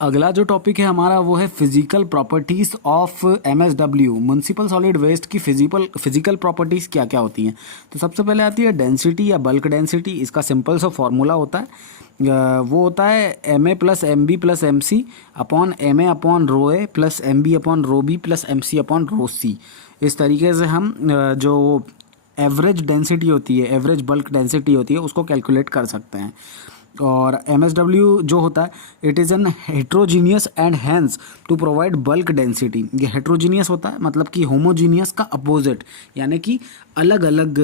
अगला जो टॉपिक है हमारा वो है physical properties of MSW. Municipal solid waste की फिजिकल प्रॉपर्टीज क्या क्या होती हैं। तो सबसे पहले आती है डेंसिटी या बल्क डेंसिटी। इसका सिंपल सा फॉर्मूला होता है, वो होता है M A plus M B plus M C upon M A upon rho A plus M B upon rho B plus M C upon rho C. इस तरीके से हम जो एवरेज डेंसिटी होती है, एवरेज बल्क डेंसिटी होती है, उसको कैलकुलेट कर सकते हैं। और एमएसडब्ल्यू जो होता है it is a heterogeneous and hence to provide bulk density. ये हेट्रोजीनियस होता है मतलब कि होमोजीनियस का अपोजिट, यानी कि अलग अलग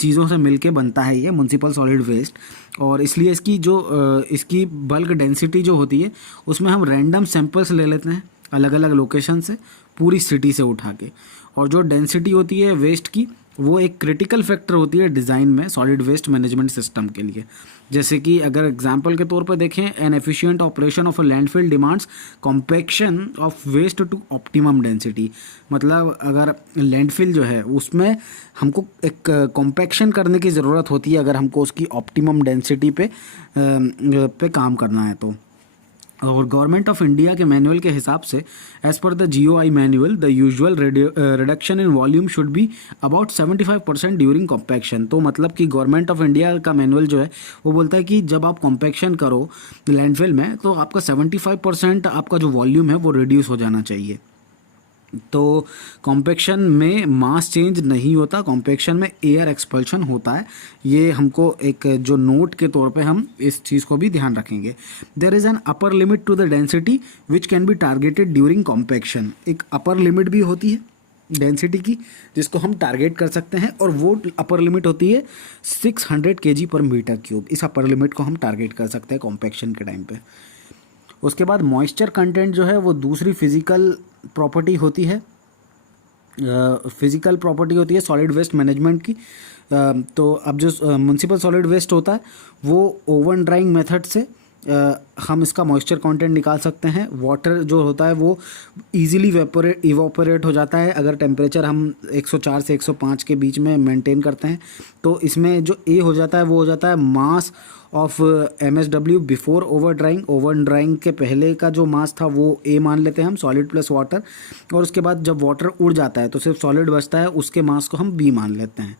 चीज़ों से मिलके बनता है ये म्युनिसिपल सॉलिड वेस्ट। और इसलिए इसकी बल्क डेंसिटी जो होती है उसमें हम रैंडम सैंपल्स ले लेते हैं अलग अलग लोकेशन से, पूरी सिटी से उठा के। और जो डेंसिटी होती है वेस्ट की वो एक क्रिटिकल फैक्टर होती है डिज़ाइन में सॉलिड वेस्ट मैनेजमेंट सिस्टम के लिए। जैसे कि अगर एग्जांपल के तौर पर देखें, an efficient operation of a landfill demands compaction of waste to optimum density. मतलब अगर लैंडफिल जो है उसमें हमको एक कॉम्पैक्शन करने की ज़रूरत होती है अगर हमको उसकी ऑप्टिमम डेंसिटी पे काम करना है तो। और गवर्नमेंट ऑफ इंडिया के मैनुअल के हिसाब से as per the GOI manual the usual reduction in volume should be about 75% during compaction. तो मतलब कि गवर्नमेंट ऑफ इंडिया का मैनुअल जो है वो बोलता है कि जब आप कॉम्पैक्शन करो लैंडफिल में तो आपका 75% आपका जो वॉल्यूम है वो रिड्यूस हो जाना चाहिए। तो कॉम्पैक्शन में मास चेंज नहीं होता, कॉम्पैक्शन में एयर एक्सपल्शन होता है। ये हमको एक जो नोट के तौर पे हम इस चीज़ को भी ध्यान रखेंगे। There is an upper limit to the density which can be targeted during compaction. एक अपर लिमिट भी होती है डेंसिटी की जिसको हम टारगेट कर सकते हैं, और वो अपर लिमिट होती है 600 kg पर मीटर क्यूब। इस अपर लिमिट को हम टारगेट कर सकते हैं कॉम्पैक्शन के टाइम पे। उसके बाद मॉइस्चर कंटेंट जो है वो दूसरी फिजिकल प्रॉपर्टी होती है, फिजिकल प्रॉपर्टी होती है सॉलिड वेस्ट मैनेजमेंट की। तो अब जो म्युनिसिपल सॉलिड वेस्ट होता है वो ओवन ड्राइंग मेथड से हम इसका मॉइस्चर कंटेंट निकाल सकते हैं। वाटर जो होता है वो इजीली इवोपरेट हो जाता है अगर टेम्परेचर हम 104 से 105 के बीच में मेंटेन करते हैं। तो इसमें जो ए हो जाता है वो हो जाता है mass of MSW before oven drawing के पहले का जो मास था वो ए मान लेते हैं हम, सॉलिड प्लस वाटर। और उसके बाद जब वाटर उड़ जाता है तो सिर्फ सॉलिड बचता है, उसके मास को हम बी मान लेते हैं।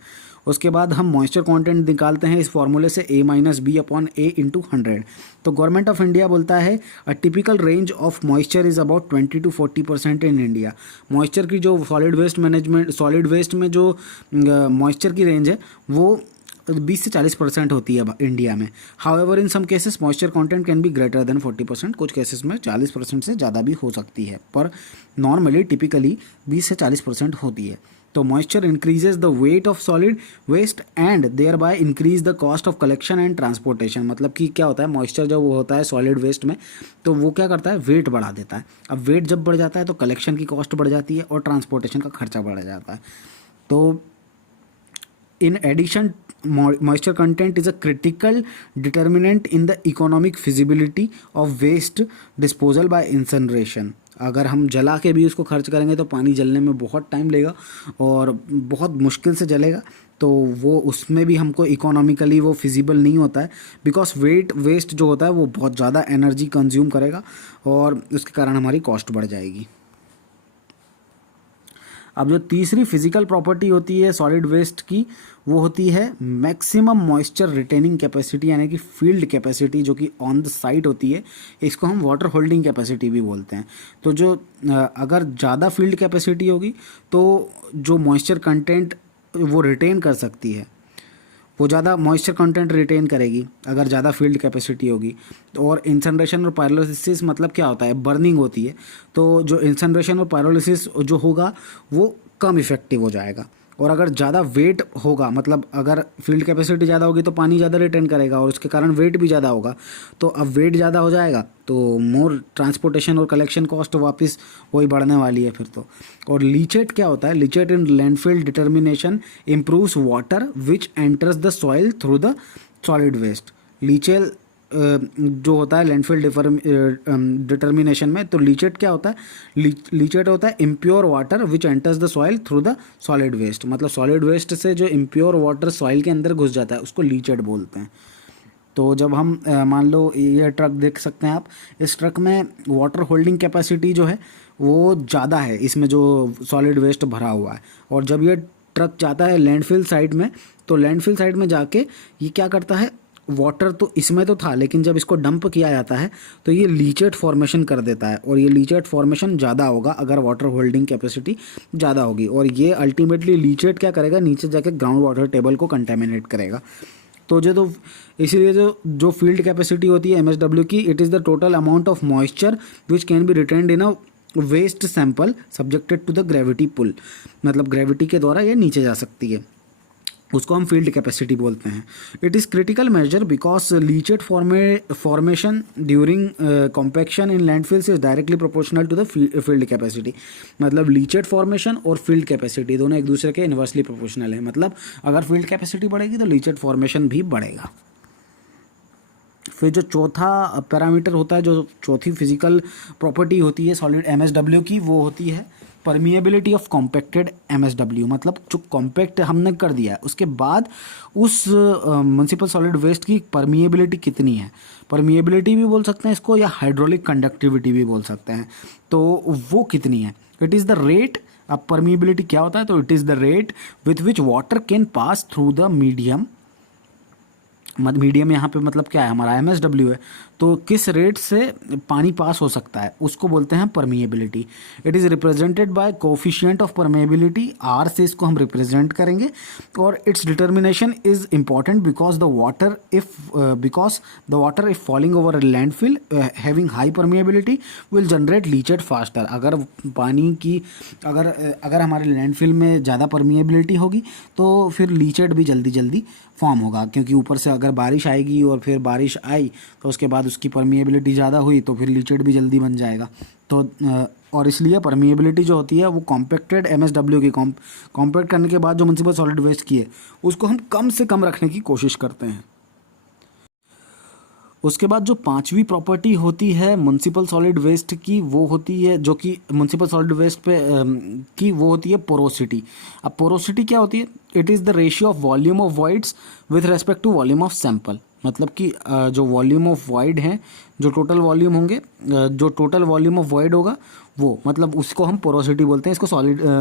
उसके बाद हम मॉइस्चर कंटेंट निकालते हैं इस फॉर्मूले से a minus B upon A into 100। तो गवर्नमेंट ऑफ इंडिया बोलता है a typical range of moisture is about 20 to 40% in India. Moisture की जो सॉलिड वेस्ट में जो मॉइस्चर की रेंज है वो 20 से 40% होती है इंडिया में। However in some cases moisture content can be greater than 40%। कुछ केसेस में 40% से ज़्यादा भी हो सकती है, पर नॉर्मली टिपिकली 20 से 40% होती है। तो moisture increases the weight of solid waste and thereby increase the cost of collection and transportation. मतलब कि क्या होता है, मॉइस्चर जब वो होता है सॉलिड वेस्ट में तो वो क्या करता है, वेट बढ़ा देता है। अब वेट जब बढ़ जाता है तो कलेक्शन की कॉस्ट बढ़ जाती है और ट्रांसपोर्टेशन का खर्चा बढ़ जाता है। तो in addition moisture content is a critical determinant in the economic feasibility of waste disposal by incineration। अगर हम जला के भी उसको खर्च करेंगे तो पानी जलने में बहुत टाइम लेगा और बहुत मुश्किल से जलेगा, तो वो उसमें भी हमको इकोनॉमिकली वो फिजिबल नहीं होता है, बिकॉज वेस्ट जो होता है वो बहुत ज़्यादा एनर्जी कंज्यूम करेगा और उसके कारण हमारी कॉस्ट बढ़ जाएगी। अब जो तीसरी फिजिकल प्रॉपर्टी होती है सॉलिड वेस्ट की वो होती है मैक्सिमम मॉइस्चर रिटेनिंग कैपेसिटी, यानी कि फील्ड कैपेसिटी जो कि ऑन द साइट होती है। इसको हम वाटर होल्डिंग कैपेसिटी भी बोलते हैं। तो जो अगर ज़्यादा फील्ड कैपेसिटी होगी तो जो मॉइस्चर कंटेंट वो रिटेन कर सकती है, वो ज़्यादा मॉइस्चर कंटेंट रिटेन करेगी अगर ज़्यादा फील्ड कैपेसिटी होगी। और इंसनरेशन और पायरोलिसिस मतलब क्या होता है, बर्निंग होती है। तो जो इंसनरेशन और पायरोलिसिस जो होगा वो कम इफेक्टिव हो जाएगा। और अगर ज़्यादा वेट होगा, मतलब अगर फील्ड कैपेसिटी ज़्यादा होगी तो पानी ज़्यादा रिटेन करेगा और उसके कारण वेट भी ज़्यादा होगा। तो अब वेट ज़्यादा हो जाएगा तो मोर ट्रांसपोर्टेशन और कलेक्शन कॉस्ट वापस वही बढ़ने वाली है फिर तो। और लीचेट क्या होता है, leachate in landfill determination improves water which enters the soil through the solid waste. लीचेट जो होता है लैंडफिल डिटर्मिनेशन में, तो लीचेट क्या होता है, लीचेट होता है impure water which enters the soil through the solid waste. मतलब सॉलिड वेस्ट से जो इम्प्योर वाटर सॉइल के अंदर घुस जाता है उसको लीचेट बोलते हैं। तो जब हम मान लो ये ट्रक देख सकते हैं आप, इस ट्रक में वाटर होल्डिंग कैपेसिटी जो है वो ज़्यादा है, इसमें जो सॉलिड वेस्ट भरा हुआ है। और जब ये ट्रक जाता है लैंडफिल साइड में, तो लैंडफिल साइड में जाके ये क्या करता है, वाटर तो इसमें तो था, लेकिन जब इसको डंप किया जाता है तो ये लीचेट फॉर्मेशन कर देता है, और ये लीचेट फॉर्मेशन ज़्यादा होगा अगर वाटर होल्डिंग कैपेसिटी ज़्यादा होगी। और ये अल्टीमेटली लीचेट क्या करेगा, नीचे जाके ग्राउंड वाटर टेबल को कंटेमिनेट करेगा। तो इसीलिए जो फील्ड कैपेसिटी होती है एमएसडब्ल्यू की, it is the total amount of moisture which can be retained in a waste sample subjected to the gravity pull, मतलब ग्रेविटी के द्वारा ये नीचे जा सकती है, उसको हम फील्ड कैपेसिटी बोलते हैं। It is critical measure because leachate formation during compaction in landfills is directly proportional to the field capacity. मतलब लीचेट फॉर्मेशन और फील्ड कैपेसिटी दोनों एक दूसरे के इन्वर्सली प्रोपोर्शनल है, मतलब अगर फील्ड कैपेसिटी बढ़ेगी तो लीचेट फॉर्मेशन भी बढ़ेगा। फिर जो चौथा पैरामीटर होता है, जो चौथी फिजिकल प्रॉपर्टी होती है सॉलिड एमएसडब्ल्यू की, वो होती है परमिएबिलिटी ऑफ कॉम्पैक्टेड एमएसडब्ल्यू। मतलब जो कॉम्पैक्ट हमने कर दिया है उसके बाद उस म्युनिसिपल सॉलिड वेस्ट की परमिएबिलिटी कितनी है, परमिएबिलिटी भी बोल सकते हैं इसको, या हाइड्रोलिक कंडक्टिविटी भी बोल सकते हैं, तो वो कितनी है। इट इज़ द रेट, अब परमिएबिलिटी क्या होता है, तो it is the rate with which water can pass through the medium, medium यहाँ पे मतलब क्या है, हमारा एमएसडब्ल्यू है, तो किस रेट से पानी पास हो सकता है उसको बोलते हैं permeability. It is represented by coefficient of permeability, R से इसको हम रिप्रेजेंट करेंगे। और its determination is important because the water if falling over landfill having high permeability will generate leachate faster. अगर पानी की अगर हमारे लैंडफिल में ज़्यादा परमिएबिलिटी होगी तो फिर लीचेट भी जल्दी फॉर्म होगा, क्योंकि ऊपर से अगर बारिश आएगी और फिर बारिश आई तो उसके बाद उसकी परमिएबिलिटी ज़्यादा हुई तो फिर लीचेट भी जल्दी बन जाएगा। तो और इसलिए परमिएबिलिटी जो होती है वो कॉम्पैक्टेड एमएसडब्ल्यू की कॉम्पैक्ट करने के बाद जो म्युनिसिपल सॉलिड वेस्ट की है उसको हम कम से कम रखने की कोशिश करते हैं। उसके बाद जो पांचवी प्रॉपर्टी होती है म्युनिसिपल सॉलिड वेस्ट की, वो होती है जो कि म्युनिसिपल सॉलिड वेस्ट पे की, वो होती है पोरोसिटी। अब पोरोसिटी क्या होती है, it is the ratio of volume of voids with respect to volume of sample. मतलब कि जो वॉल्यूम ऑफ वॉइड हैं, जो टोटल वॉल्यूम होंगे, जो टोटल वॉल्यूम ऑफ वॉइड होगा वो, मतलब उसको हम पोरोसिटी बोलते हैं। इसको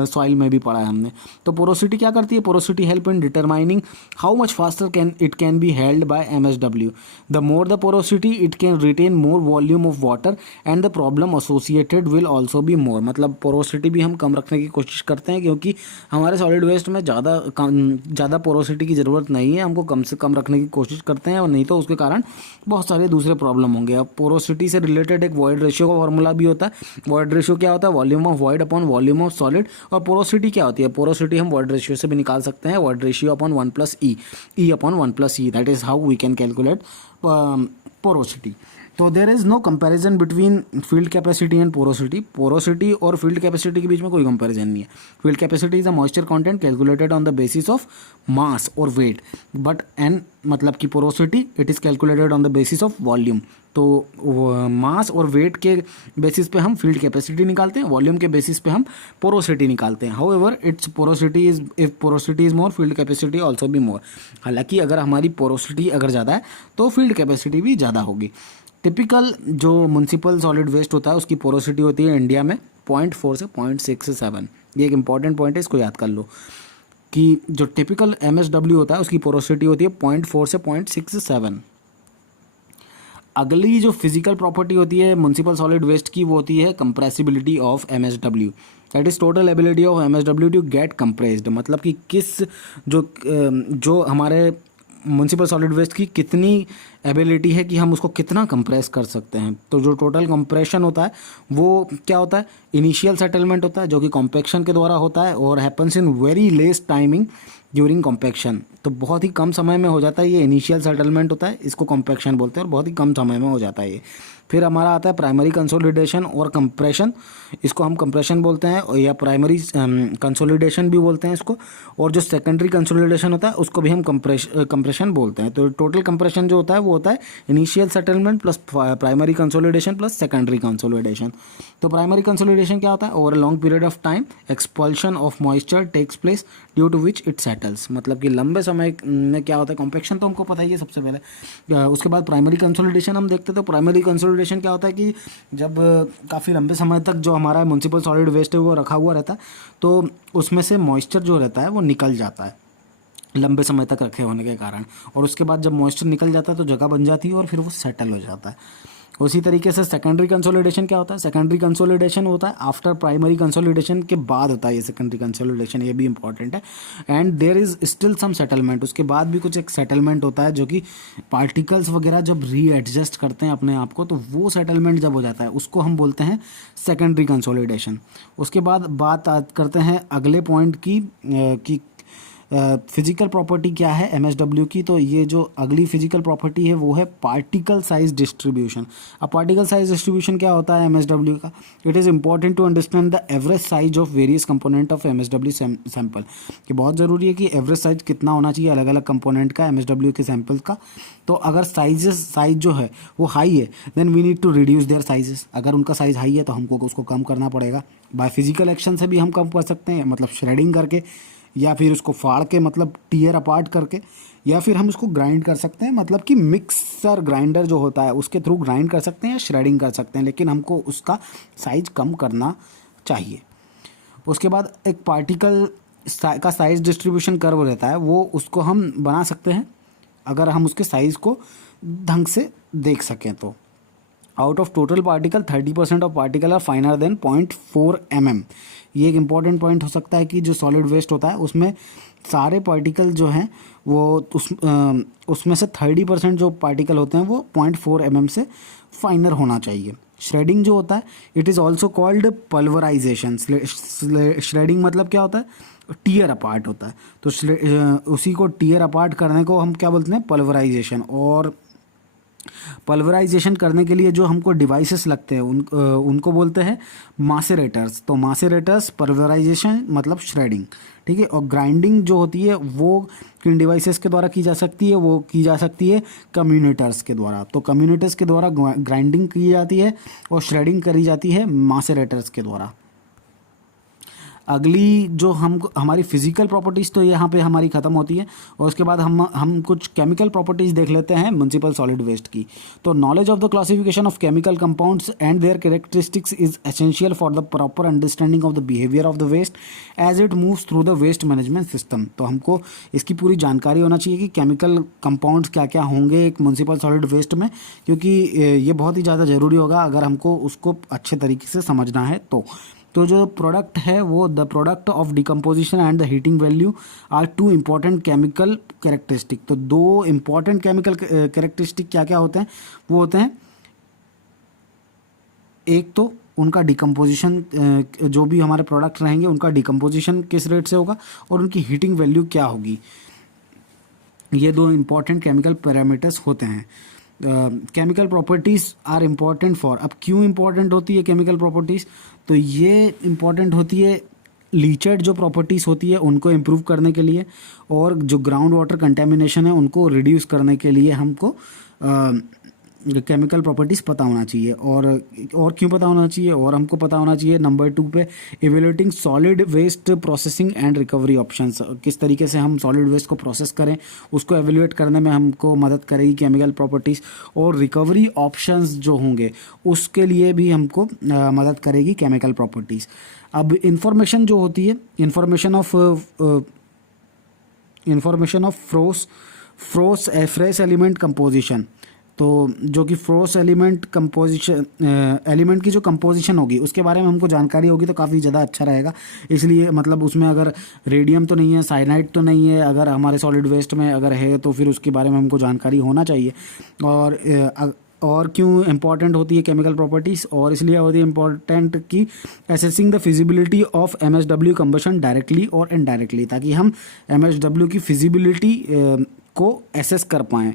सॉइल में भी पढ़ा है हमने। तो पोरोसिटी क्या करती है, porosity help in determining how much faster it can be held by MSW. The more the porosity it can retain more volume of water and the problem associated will also be more. मतलब porosity भी हम कम रखने की कोशिश करते हैं, क्योंकि हमारे सॉलिड वेस्ट में ज़्यादा पोरोसिटी की ज़रूरत नहीं है, हमको कम से कम रखने की कोशिश करते हैं, और नहीं तो उसके कारण बहुत सारे दूसरे प्रॉब्लम होंगे। अब पोरोसिटी से रिलेटेड एक वॉइड रेशियो का फॉर्मूला भी होता है। वॉइड रेशियो क्या होता है, volume of void upon volume of solid. और पोरोसिटी क्या होती है, पोरोसिटी हम वॉइड रेशियो से भी निकाल सकते हैं, void ratio upon 1+E, E upon 1+E, that is how we can calculate porosity. तो there is no comparison between field capacity and porosity. Porosity और फील्ड कैपेसिटी के बीच में कोई कंपैरिजन नहीं है। Field capacity is a moisture content calculated on the basis of mass और weight, but and मतलब कि porosity it is calculated on the basis of volume. तो मास और वेट के बेसिस पे हम फील्ड कैपेसिटी निकालते हैं, वॉल्यूम के बेसिस पे हम पोरोसिटी निकालते हैं। However it's porosity is, if porosity is more field capacity also भी मोर। हालांकि अगर हमारी पोरोसिटी अगर ज़्यादा है तो फील्ड कैपेसिटी भी ज़्यादा होगी। टिपिकल जो म्युनिसिपल सॉलिड वेस्ट होता है उसकी पोरोसिटी होती है इंडिया में 0.4 से 0.67। ये एक इंपॉर्टेंट पॉइंट है, इसको याद कर लो कि जो टिपिकल एमएसडब्ल्यू होता है उसकी पोरोसिटी होती है 0.4 से 0.67। अगली जो फिजिकल प्रॉपर्टी होती है म्युनिसिपल सॉलिड वेस्ट की, वो होती है compressibility of MSW. That is total ability of MSW to get compressed. मतलब कि जो हमारे म्युनिसिपल सॉलिड वेस्ट की कितनी एबिलिटी है कि हम उसको कितना कंप्रेस कर सकते हैं। तो जो टोटल कंप्रेशन होता है वो क्या होता है, इनिशियल सेटलमेंट होता है जो कि कॉम्पैक्शन के द्वारा होता है और happens in very less timing during compaction. तो बहुत ही कम समय में हो जाता है, ये इनिशियल सेटलमेंट होता है, इसको कॉम्पैक्शन बोलते हैं, और बहुत ही कम समय में हो जाता है ये। फिर हमारा आता है प्राइमरी कंसोलिडेशन और कंप्रेशन, इसको हम कंप्रेशन बोलते हैं, और या प्राइमरी कंसोलिडेशन भी बोलते हैं इसको। और जो सेकेंडरी कंसोलिडेशन होता है उसको भी हम कंप्रेशन बोलते हैं। तो टोटल कंप्रेशन जो होता है वो होता है initial settlement plus primary consolidation plus secondary consolidation. तो प्राइमरी कंसोलिडेशन क्या होता है, over a long period of time expulsion of moisture takes place due to which it settles. मतलब कि लंबे समय में क्या होता है, कॉम्पैक्शन तो हमको पता ही है सबसे पहले। उसके बाद प्राइमरी कंसोलिडेशन हम देखते हैं। तो प्राइमरी कंसोलिडेशन क्या होता है कि जब काफ़ी लंबे समय तक जो हमारा म्युनिसिपल सॉलिड वेस्ट है वो रखा हुआ रहता है, तो उसमें से मॉइस्चर जो रहता है वो निकल जाता है लंबे समय तक रखे होने के कारण, और उसके बाद जब मॉइस्चर निकल जाता है तो जगह बन जाती है और फिर वो सेटल हो जाता है। उसी तरीके से सेकेंडरी कंसोलिडेशन क्या होता है, सेकेंडरी कंसोलिडेशन होता है आफ्टर प्राइमरी कंसोलिडेशन के बाद होता है ये सेकेंडरी कंसोलिडेशन, ये भी इंपॉर्टेंट है। And there is still some settlement, उसके बाद भी कुछ एक सेटलमेंट होता है जो कि पार्टिकल्स वगैरह जब रीएडजस्ट करते हैं अपने आप को, तो वो सेटलमेंट जब हो जाता है उसको हम बोलते हैं सेकेंडरी कंसोलिडेशन। उसके बाद बात करते हैं अगले पॉइंट की फिजिकल प्रॉपर्टी क्या है एमएसडब्ल्यू की। तो ये जो अगली फिजिकल प्रॉपर्टी है वो है पार्टिकल साइज डिस्ट्रीब्यूशन। अब पार्टिकल साइज डिस्ट्रीब्यूशन क्या होता है एमएसडब्ल्यू का? It is important to understand the average size of various component of MSW sample. कि बहुत ज़रूरी है कि एवरेज साइज कितना होना चाहिए अलग अलग कंपोनेंट का एमएसडब्ल्यू के सैंपल का। तो अगर साइज जो है वो हाई है then we need to reduce their sizes. अगर उनका साइज हाई है तो हमको उसको कम करना पड़ेगा। बाय फिजिकल एक्शन से भी हम कम कर सकते हैं, मतलब श्रेडिंग करके, या फिर उसको फाड़ के मतलब टीयर अपार्ट करके, या फिर हम उसको ग्राइंड कर सकते हैं, मतलब कि मिक्सर ग्राइंडर जो होता है उसके थ्रू ग्राइंड कर सकते हैं या श्रेडिंग कर सकते हैं, लेकिन हमको उसका साइज कम करना चाहिए। उसके बाद एक पार्टिकल का साइज डिस्ट्रीब्यूशन कर्व रहता है, वो उसको हम बना सकते हैं अगर हम उसके साइज़ को ढंग से देख सकें तो। Out of total particle 30% of particle are finer than 0.4 mm। ये एक इंपॉर्टेंट पॉइंट हो सकता है कि जो सॉलिड वेस्ट होता है उसमें सारे पार्टिकल जो हैं वो उसमें से 30% जो पार्टिकल होते हैं वो 0.4 mm से फाइनर होना चाहिए। श्रेडिंग जो होता है it is also called pulverisation. Shredding मतलब क्या होता है? टीयर अपार्ट होता है। तो उसी को टीयर अपार्ट करने को हम क्या बोलते हैं? पल्वराइजेशन। और पल्वराइजेशन करने के लिए जो हमको डिवाइसेस लगते हैं उनको बोलते हैं मासेरेटर्स। तो मासेरेटर्स, पल्वराइजेशन मतलब श्रेडिंग, ठीक है। और ग्राइंडिंग जो होती है वो किन डिवाइसेस के द्वारा की जा सकती है? वो की जा सकती है कम्यूनिटर्स के द्वारा। तो कम्यूनिटर्स के द्वारा ग्राइंडिंग की जाती है और श्रेडिंग करी जाती है मासेरेटर्स के द्वारा। अगली जो हमारी फिजिकल प्रॉपर्टीज़ तो यहाँ पे हमारी ख़त्म होती है, और उसके बाद हम कुछ केमिकल प्रॉपर्टीज़ देख लेते हैं म्युनिसिपल सॉलिड वेस्ट की। तो knowledge of the classification of chemical compounds and their characteristics is essential for the proper understanding of the behaviour of the waste as it moves through the waste management system. तो हमको इसकी पूरी जानकारी होना चाहिए कि केमिकल कंपाउंड्स क्या क्या होंगे एक म्युनिसिपल सॉलिड वेस्ट में, क्योंकि ये बहुत ही ज़्यादा ज़रूरी होगा अगर हमको उसको अच्छे तरीके से समझना है। तो जो प्रोडक्ट है वो the product of decomposition and the heating value are two important chemical characteristic. तो दो इम्पॉर्टेंट केमिकल कैरेक्टरिस्टिक क्या क्या होते हैं? वो होते हैं एक तो उनका डिकम्पोजिशन, जो भी हमारे प्रोडक्ट रहेंगे उनका डिकम्पोजिशन किस रेट से होगा और उनकी हीटिंग वैल्यू क्या होगी। ये दो इम्पॉर्टेंट केमिकल पैरामीटर्स होते हैं। Chemical properties are important for, अब क्यों इम्पॉर्टेंट होती है केमिकल प्रॉपर्टीज़? तो ये इम्पॉर्टेंट होती है लीचेड जो प्रॉपर्टीज़ होती है उनको इम्प्रूव करने के लिए, और जो ग्राउंड वाटर कंटेमिनेशन है उनको रिड्यूस करने के लिए हमको केमिकल प्रॉपर्टीज़ पता होना चाहिए। और क्यों पता होना चाहिए? और हमको पता होना चाहिए नंबर 2 पे evaluating solid waste processing and recovery options. किस तरीके से हम सॉलिड वेस्ट को प्रोसेस करें उसको एवेल्युएट करने में हमको मदद करेगी केमिकल प्रॉपर्टीज़, और रिकवरी ऑप्शंस जो होंगे उसके लिए भी हमको मदद करेगी केमिकल प्रॉपर्टीज़। अब इंफॉर्मेशन जो होती है, information of fresh element composition, तो जो कि फ्रोस एलिमेंट की जो कंपोजिशन होगी उसके बारे में हमको जानकारी होगी तो काफ़ी ज़्यादा अच्छा रहेगा। इसलिए मतलब उसमें अगर रेडियम तो नहीं है, साइनाइड तो नहीं है, अगर हमारे सॉलिड वेस्ट में अगर है तो फिर उसके बारे में हमको जानकारी होना चाहिए। और क्यों इम्पॉर्टेंट होती है केमिकल प्रॉपर्टीज़? और इसलिए होती है इम्पॉर्टेंट कि assessing the feasibility of MSW combustion directly और इनडायरेक्टली, ताकि हम एमएसडब्ल्यू की फिजिबिलिटी को एसेस कर पाएँ,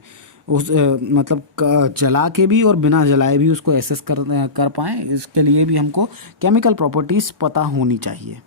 उस मतलब जला के भी और बिना जलाए भी उसको एसेस कर पाएँ। इसके लिए भी हमको केमिकल प्रॉपर्टीज़ पता होनी चाहिए।